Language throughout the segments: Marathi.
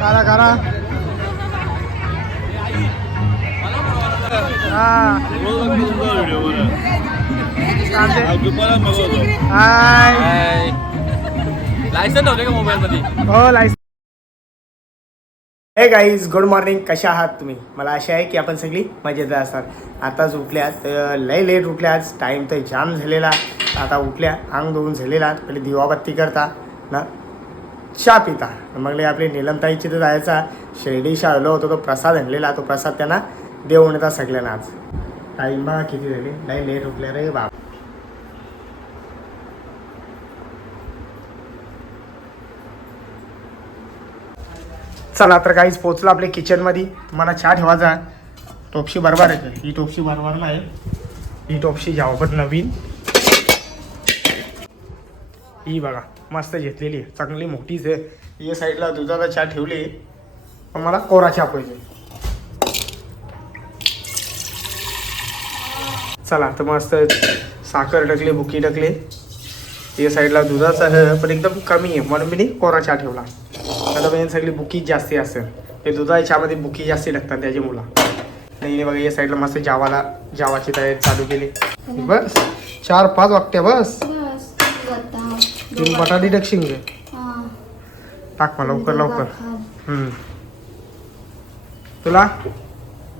करा करा. हा. हाय. लायसन नव्हते का मोबाईल मध्ये हो लाईस हे गाईज गुड मॉर्निंग कशा आहात तुम्ही? मला आशा आहे की आपण सगळी मजेत असाल आताच उठल्यात लय लेट उठल्या आज टाईम तर जाम झालेला. आता उठल्या. अंग धुवून झालेला पहिले दिवाबत्ती करता. ना? चहा पिता. मग आपली नीलमताईची तर जायचा. शिर्डी शाळलो होतो तो प्रसाद आणलेला तो प्रसाद त्यांना देऊन येतात सगळ्यांना आज. टाईम बघा किती झाली? नाही लेट उठल्या रे बाप. चला तर काहीच पोचलो आपल्या किचनमध्ये तुम्हाला चहा ठेवायचा. टोपशी बरोबर आहे. ही टोपशी बरोबर नाही. ही टोपशी घ्यावं पण नवीन. ही बघा मस्त घेतलेली आहे. चांगली मोठीच आहे. या साईडला दुधाचा चहा ठेवली. पण मला कोरा चहा पाहिजे. चला तर मस्त साखर टाकली बुकी टाकली. या साईडला दुधाचा आहे पण एकदम कमी आहे. म्हणून मी कोरा चहा ठेवला. आता म्हणजे सगळी बुकी जास्ती असेल. ते दुधाच्या चहामध्ये बुकी जास्ती लागतात त्याची मुला. नाही बघा या साईडला मस्त जावाला जावाची तयारी चालू केली. बस. चार पाच वागत्या बस. तीन बटाटी टाकशील घे हा. टाक मला लवकर लवकर. हम्म. तुला?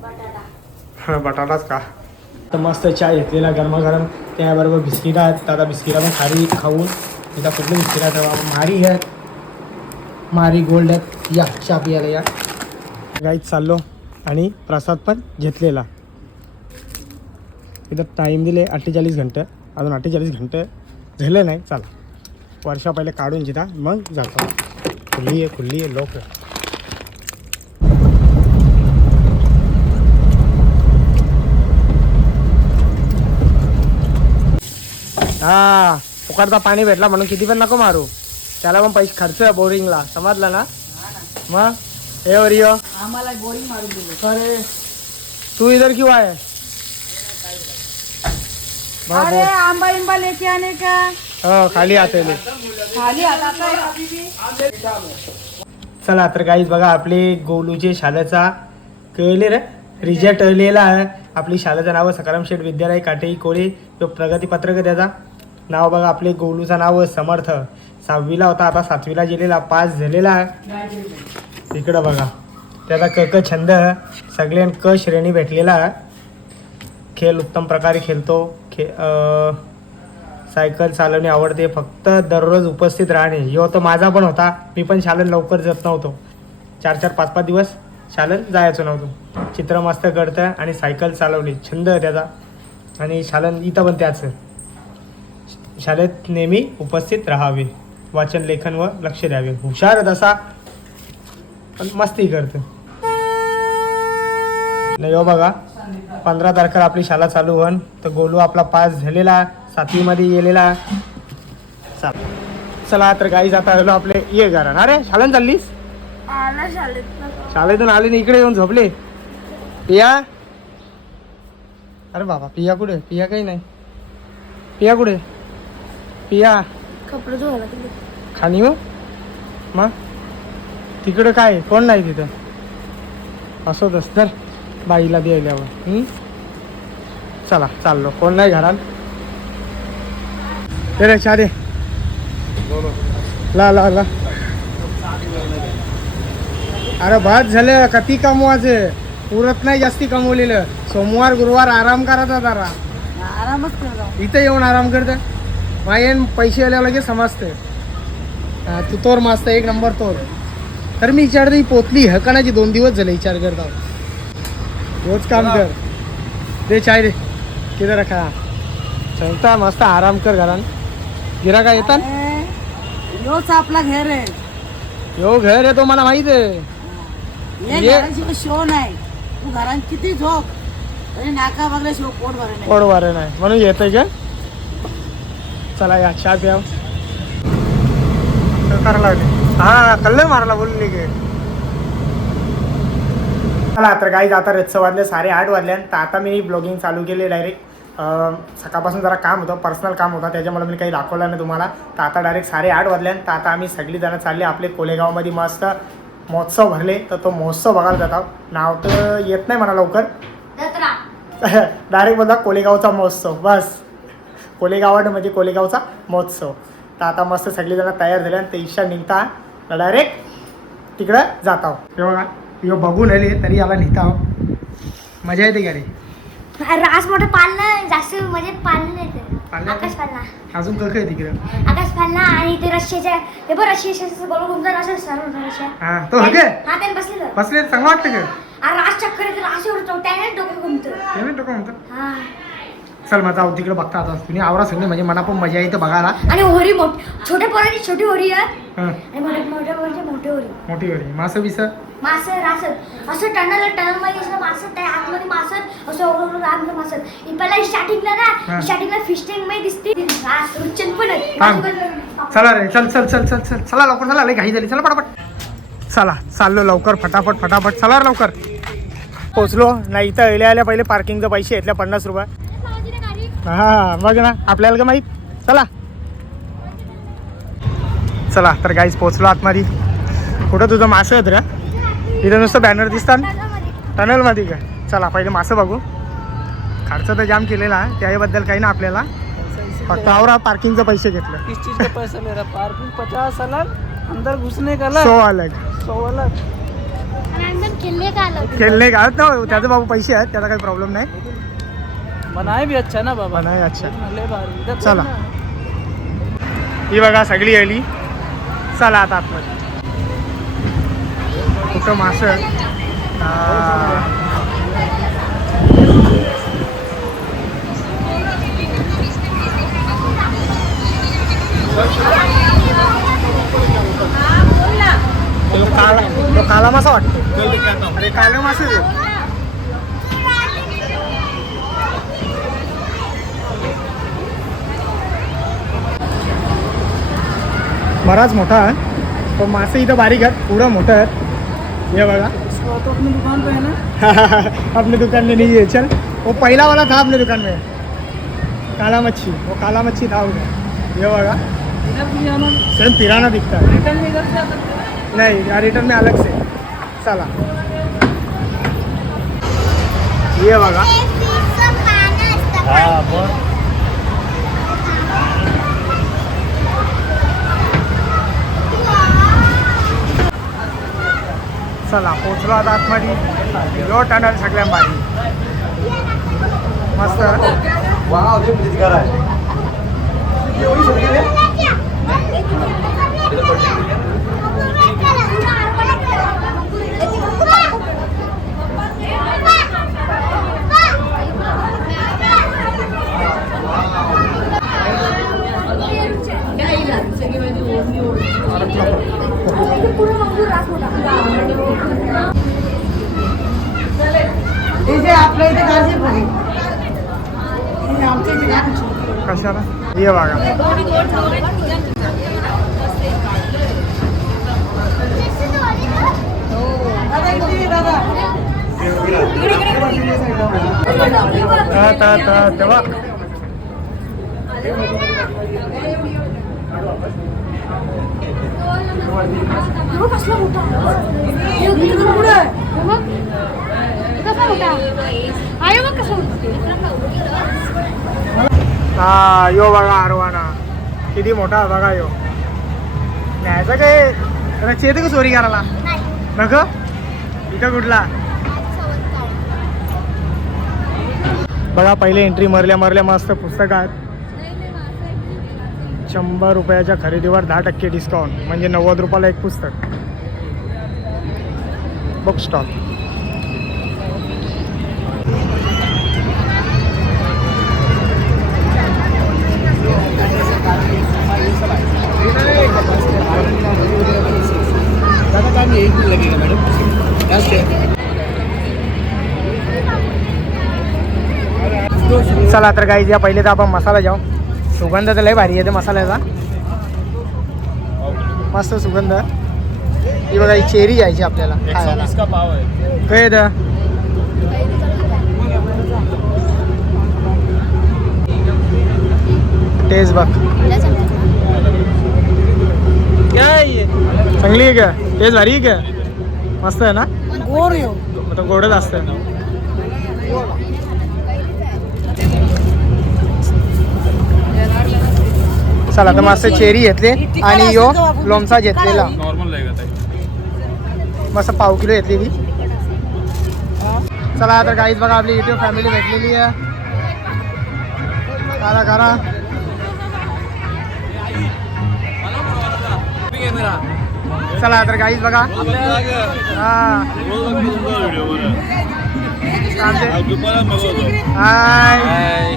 बटाटा. हा, बटाटाच का? तर मस्त चहा घेतलेला गरमागरम. त्याबरोबर बिस्किट आहेत. आता बिस्किटा पण खारी खाऊन तिथं कुठली बिस्किट आहेत? मारी आहेत. मारी गोल्ड आहेत. या चहा पियाला या. गाईत चाललो आणि प्रसाद पण घेतलेला. इथं टाईम दिले अठ्ठेचाळीस घंटे. अजून अठ्ठेचाळीस घंटे झाले नाही. चला. वर्षा पहिले काढून जिता मग जातो. खुल्ली आहे खुल्ली आहे लोक. हा फुकटचा पाणी भेटला म्हणून किती पण नको मारू. त्याला पण पैसे खर्च आहे बोरिंगला समजला ना? मग? हे वरियो आम्हाला बोरिंग मारून दिले. अरे तू इधर क्यों आए बा- अरे आंबा इंबा लेके आने का? हो खाली आते चला तर काहीच बघा आपले गोलूचे शाळेचा कळले रे? रिजल्ट आलेला आहे. आपली शाळेचं नाव सकाराम शेठ विद्यालय काटेई कोळी. तो प्रगतीपत्रक त्याचा नाव बघा आपले गोलूचं नाव समर्थ. सहावीला होता आता सातवीला गेलेला पास झालेला आहे. इकडं बघा. त्याचा क क छंद. सगळ्यां क श्रेणी भेटलेला आहे. खेळ उत्तम प्रकारे खेळतो. खे अं, सायकल चालवणे आवडते फक्त दररोज उपस्थित राहणे. यो तर माझा पण होता. मी पण शाळेत लवकर जात नव्हतो. चार चार पाच पाच दिवस शाळेत जायचो नव्हतो. चित्र मस्त करतं आणि सायकल चालवली. छंद त्याचा. आणि शालन इथं पण त्याच. शाळेत नेहमी उपस्थित राहावे. वाचन लेखन व लक्ष द्यावे. हुशार तसा पण मस्ती करतो. नाही हो बघा पंधरा तारखेला आपली शाळा चालू होऊन तर गोलू आपला पास झालेला सातवीमध्ये गेलेला चला. चला तर गाईज आता आलो आपले ये घरा अरे शाळेत चाललीस? शाळेतून आले ना इकडे येऊन झोपले. पिया? अरे बाबा पिया कुठे? पिया काही नाही. पिया कुठे? पिया. कपडे धुवायला खाणी हो. मग तिकडं काय? कोण नाही तिथं? असोच तर बाईला द्यायल्यावर. हं? चला चाललो. कोण नाही घरात? दे रे चहा दे ला ला ला अरे बाद झालं किती कमवायचे. पुरत नाही जास्ती कमवलेलं. सोमवार गुरुवार आराम करायचा जरा. आरामच करतो इथं येऊन आराम करतं. मायन पैसे आल्यावर लगेच समजते. हा, तू तोर मस्त एक नंबर तोर. तर मी विचारते ही पोतली हकणाची दोन दिवस झाले विचार करता रोज काम कर. दे चाय दे. किती रखा. चलता मस्त आराम कर घरात गिरा का येतात अरे, योच आपला घर आहे. यो घर आहे तो मला माहीत आहे. हे ये. शो नाही. तू घरात किती झोप? तरी नाका बघल्या शो पोट भरे नाही. पोड वारे नाही. म्हणून येतंय का? चला या चहा प्या. करायला लागले. हा कल्ले मारायला बोलले की. चला तर काही आता रेतचं वाजले साडे आठ वाजल्यान तर आता मी ब्लॉगिंग चालू केली डायरेक्ट सकाळपासून जरा काम होतं पर्सनल काम होतं. त्याच्यामुळे मी काही दाखवलं नाही तुम्हाला. तर आता डायरेक्ट साडे आठ वाजल्यान तर आता आम्ही सगळी जण चालले. आपले कोलेगावमध्ये मस्त महोत्सव भरले. तर तो महोत्सव बघायला जातो नाव तर येत नाही मला लवकर. डायरेक्ट बोलता कोलेगावचा महोत्सव. बस. कोलेगावाड म्हणजे कोलेगावचा महोत्सव. तर आता मस्त सगळीजणं तयार झाले आणि ते इच्छा निघता. तर डायरेक्ट तिकडं जात आहो हे बघा. यो बघून आले तरी याला निघता मजा येते का रे? रास मोठं पाळणं जास्त म्हणजे पाळणं नाही ते. पाळणं? आकाश पाळणा अजून काय काय तिकडं. आकाश पाळणा आणि ते रशियाच्या ते बघ रशियाच्या गोल घुमतात असं सर्व रशिया. हा तो हगे? हा त्याने बसले तर बसले चांगलं वाटतं का? रास चक्कर येते रास उडतो त्याने डोकं घुमतं. नाही डोकं म्हणतो हा. चल मग जाऊ तिकडे बघता आता तुम्ही. आवरा सगळे म्हणजे मला पण मजा येते बघायला. आणि होरी मोठ छोट्या पोरांची छोटी होरी आहे हं, आणि मोठ्या मोठ्या पोरांची मोठी होरी. मोठी वेळी मासं बिसं? मासं रासत असं टनल टनलमध्ये असं मासत आतमध्ये मासत असं ओरडून आतमध्ये मासत पहिला स्टार्टिंगला हा. ना स्टार्टिंगला फिश टँकमध्ये दिसते. रास रुचन पण आहे. थांब. बाजूला- चला रे चल चल चल चल चल. चला लवकर चला. घाई झाली. चला पटापट. चला चाललो लवकर फटाफट फटाफट. चला रे लवकर. पोचलो. नाही इथं आल्या आल्या पहिले पार्किंगचे पैसे घेतले पन्नास रुपये. हा बघ ना आपल्याला का माहीत? चला. चला तर काहीच पोचलो आतमध्ये. कुठं तुझं मासं आहेत रे? इथं नुसतं बॅनर दिसतात टनलमध्ये का? चला पहिले मासं बघू. खर्च तर जाम केलेला आहे त्याबद्दल काही ना आपल्याला. फक्त आवरा पार्किंगचे पैसे घेतले. किस चीज का पैसा ले रहा पार्किंग पचास अलग अंदर घुसने का अलग? सो अलग. सौ अलग. खेळले का आलं खेळले का त्याचे बाबू पैसे आहेत त्याचा काही प्रॉब्लेम नाही. बनाए भी अच्छा ना बाबा? बनाए अच्छा. चला. ही बघा सगळी आली चला आता आतमध्ये कुठं मास। काला तो काला मासा वाटतो। अरे काला मासा बराच मोठा आहे. पण मासे इथं बारीक आहेत पुढं मोठं आहेत. हे बघा. तो अपनी दुकान पे है ना? अपने दुकान में नहीं है चल. वो पहला वाला था अपने दुकान में काला मच्छी वो काला मच्छी था उधर. ये बघा. सेम पिराना दिखता है. रिटर्न में इधर से जा सकते हैं? नहीं रिटर्न में अलग से. चला ये बघा. चला पोचलो आता आतमध्ये. यो टनल सगळ्या भारी मस्त इथे आपल्या इथे गाजी भारी इथे आमच्या इथे गाजी कशाला ये बघा ता- ता- ता- तेव्हा। कसला मोठा कसा मोठा आहे कसा हा यो बघा आरवाना. किती मोठा बघा यो. न्यायचं काय? रची येते का चोरी करायला? नक इथं कुठला? बघा पहिले एंट्री मरल्या मरल्या मस्त पुस्तक आहेत. शंभर रुपयाच्या खरेदीवर दहा टक्के डिस्काउंट म्हणजे नव्वद रुपयाला एक पुस्तक. बुक स्टॉल चला तर काही या पहिले तर आपण मसाला जाऊ सुगंध तर लय भारी येते मसाल्याचा. मस्त सुगंध. ही बघा ही चेरी जायची आपल्याला काय येतं टेस्ट बघ. क्या है ये चांगली आहे का? टेस्ट भारी आहे का? मस्त आहे ना? गोर येऊ तो गोडच असतं चला आता मस्त चेरी घेतले आणि यो लोमचा घेतलेला. नॉर्मल लागत आहे मस्त पाव किलो घेतलेली चला आता काहीच बघा आपली युट्यूब फॅमिली भेटलेली आहे. करा करा. चला तर काहीच बघा. हा. हाय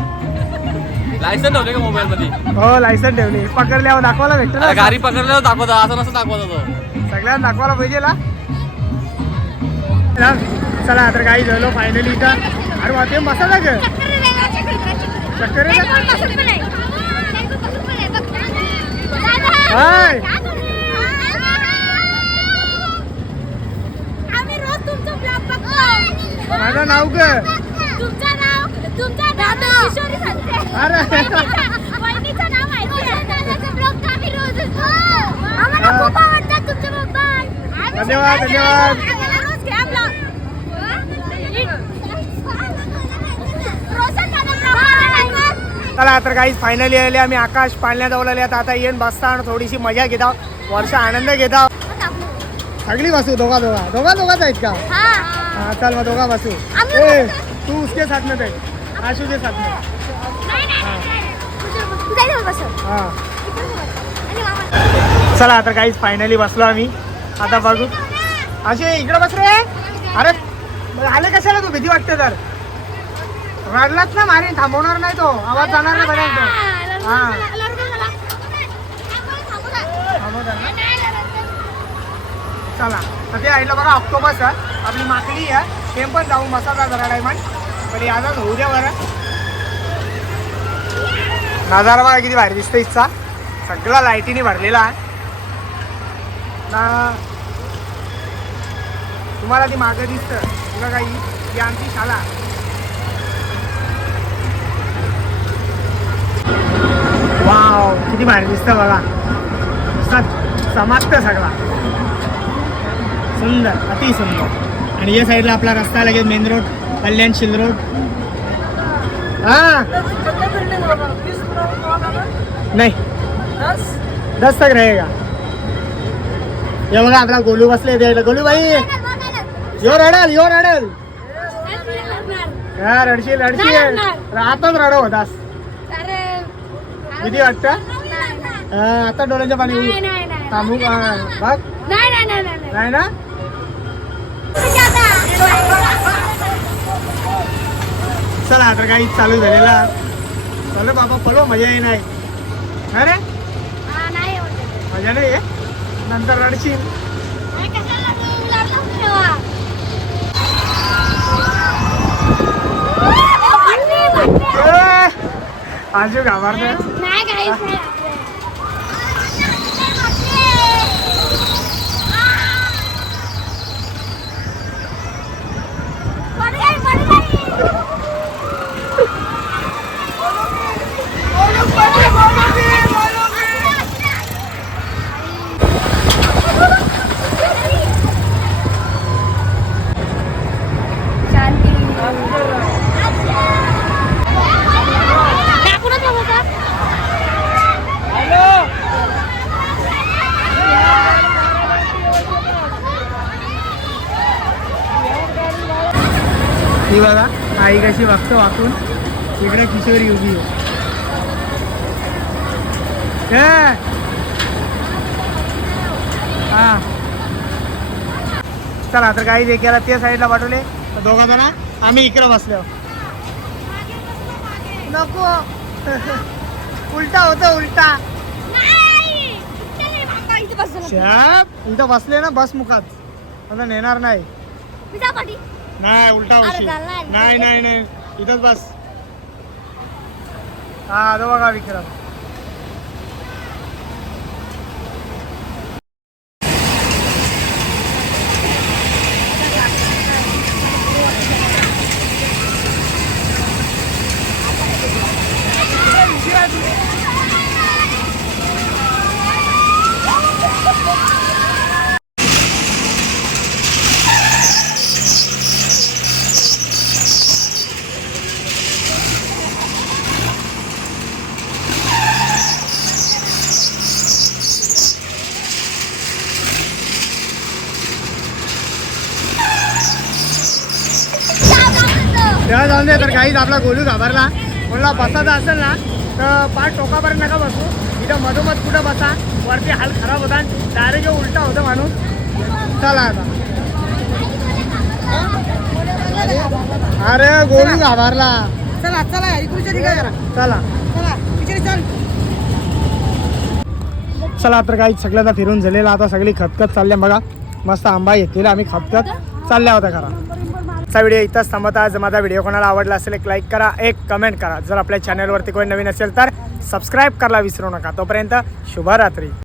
लायसन ठेवले का मोबाईल मध्ये? हो लायसन ठेवली. पकडल्यावर दाखवायला भेटतो गाडी पकडल्यावर दाखवता. असं नसं दाखवत होतो. सगळ्यांना दाखवायला पाहिजे ना? चला तर काही झालो फायनली इथं. अरे वा ते मसाला ग. चक्कर? हाय. आम्ही रोज तुमचं ब्लॉग बघतो माझं नाव ग? तुमचं नाव? तुमचं दादा. किशोरी सांगते अरे. वहिनीचं नाव माहिती आहे दादाचं ब्लॉग आम्ही रोज. आम्हाला हा. खूप आवडतात तुमचे मोबाईल धन्यवाद, धन्यवाद. चला तर काही फायनली आले आम्ही. आकाश पाळण्यात जाऊन आता आता येऊन बसता आणि थोडीशी मजा घेता. वर्ष आनंद घेता. सगळी बसू दोघा दोघा. दोघा दोघाच आहेत का? हा चल मग दोघा बसू. तू उसके साथ में बैठ आशूचे साथ में हा. चला आता काहीच फायनली बसलो आम्ही. आता बघू. असे इकडे बस रे. अरे आले कशाला तू? भीती वाटते तर. रडलाच ना मारे थांबवणार नाही तो. आवाज जाणार नाही बऱ्याच हा. थांबवणार मसाला. चला तर ते ऐकलं बघा ऑक्टोबस आहे. आपली माकडी आहे. ते पण जाऊ मसाला जरा डायमंड पण याचा होऊ द्या बरं. नजारा बघा किती भारी दिसतं इथचा सगळा लाईटीने भरलेला आहे. ना. तुम्हाला ती मागं दिसतं. तुला काही ही आमची शाळा. वाव किती भारी दिसतं बघा. समाजतं सगळा. सुंदर अति सुंदर आणि या साईडला आपला रस्ता लगेच मेन रोड कल्याण शिल रोड. हा? नाही. दस तक रहेगा हे बघा आपला गोलू बसले ते गोलू भाई! यो रडल यो रडल. हा रडशील रडशील. आताच रडव होतास. किती वाटतं? आता डोळ्याच्या पाणी. थांबू? बघ. नाही ना? चला आता काही चालू झालेला चलो बाबा पलो मजा येई नाही अरे हा. मजा नाही नंतर रडशील आजू घाबरत नाही काहीच नाही पड गई, पड गई. शांती दाखवूनच बघू का ही बघा आई कशी बघतो वाकून. इकडे किशोरी उभी! हा. चला तर काही एकाला त्या साईडला पाठवले. दोघा जण आम्ही इकडे बसलो. नको. उलटा होतो उलटा. इथं बसले. ना बस मुखात. आता नेणार नाही. नाही उलटा होशील नाही नाही नाही. इथंच बस. हा आता बघा विक्रम. काहीच आपला गोलू घाबरला. म्हणला बसायचा असेल ना तर पाच टोकापर्यंत नका बसू. इथं मधोमध कुठं बसा? वरती हाल खराब होता डायरेक्ट उलटा होता माणूस चला आता. अरे गोलू घाबरला. चला चला चला चला. इकडे चल. चला तर काही सगळ्याचा फिरून झालेला. आता सगळी खतखत चालल्या बघा मस्त आंबा घेतलेला. आम्ही खतखत चालल्या होत्या खरा आजचा व्हिडिओ इथंच थांबत आज माझा व्हिडिओ कोणाला आवडला असेल एक लाईक करा एक कमेंट करा. जर आपल्या चॅनलवरती कोणी नवीन असेल तर सबस्क्राईब करायला विसरू नका. तोपर्यंत शुभरात्री.